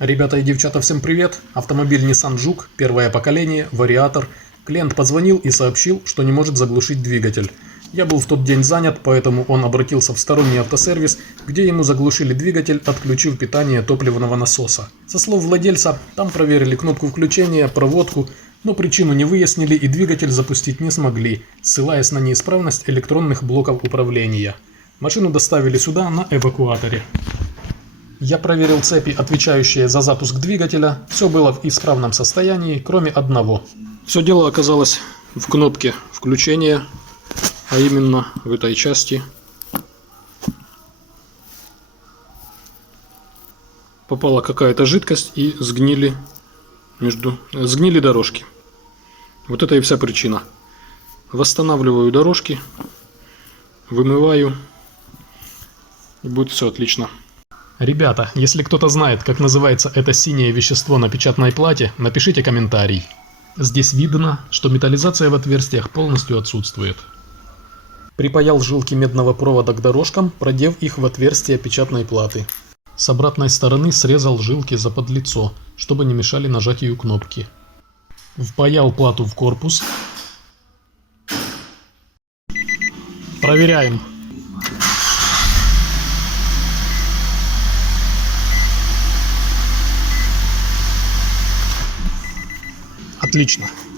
Ребята и девчата, всем привет! Автомобиль Nissan Juke, первое поколение, вариатор. Клиент позвонил и сообщил, что не может заглушить двигатель. Я был в тот день занят, поэтому он обратился в сторонний автосервис, где ему заглушили двигатель, отключив питание топливного насоса. Со слов владельца, там проверили кнопку включения, проводку, но причину не выяснили и двигатель запустить не смогли, ссылаясь на неисправность электронных блоков управления. Машину доставили сюда на эвакуаторе. Я проверил цепи, отвечающие за запуск двигателя. Все было в исправном состоянии, кроме одного. Все дело оказалось в кнопке включения, а именно в этой части. Попала какая-то жидкость и сгнили между сгнили дорожки. Вот это и вся причина. Восстанавливаю дорожки, вымываю, и будет все отлично. Ребята, если кто-то знает, как называется это синее вещество на печатной плате, напишите комментарий. Здесь видно, что металлизация в отверстиях полностью отсутствует. Припаял жилки медного провода к дорожкам, продев их в отверстие печатной платы. С обратной стороны срезал жилки за подлицо, чтобы не мешали нажатию кнопки. Впаял плату в корпус. Проверяем. Отлично.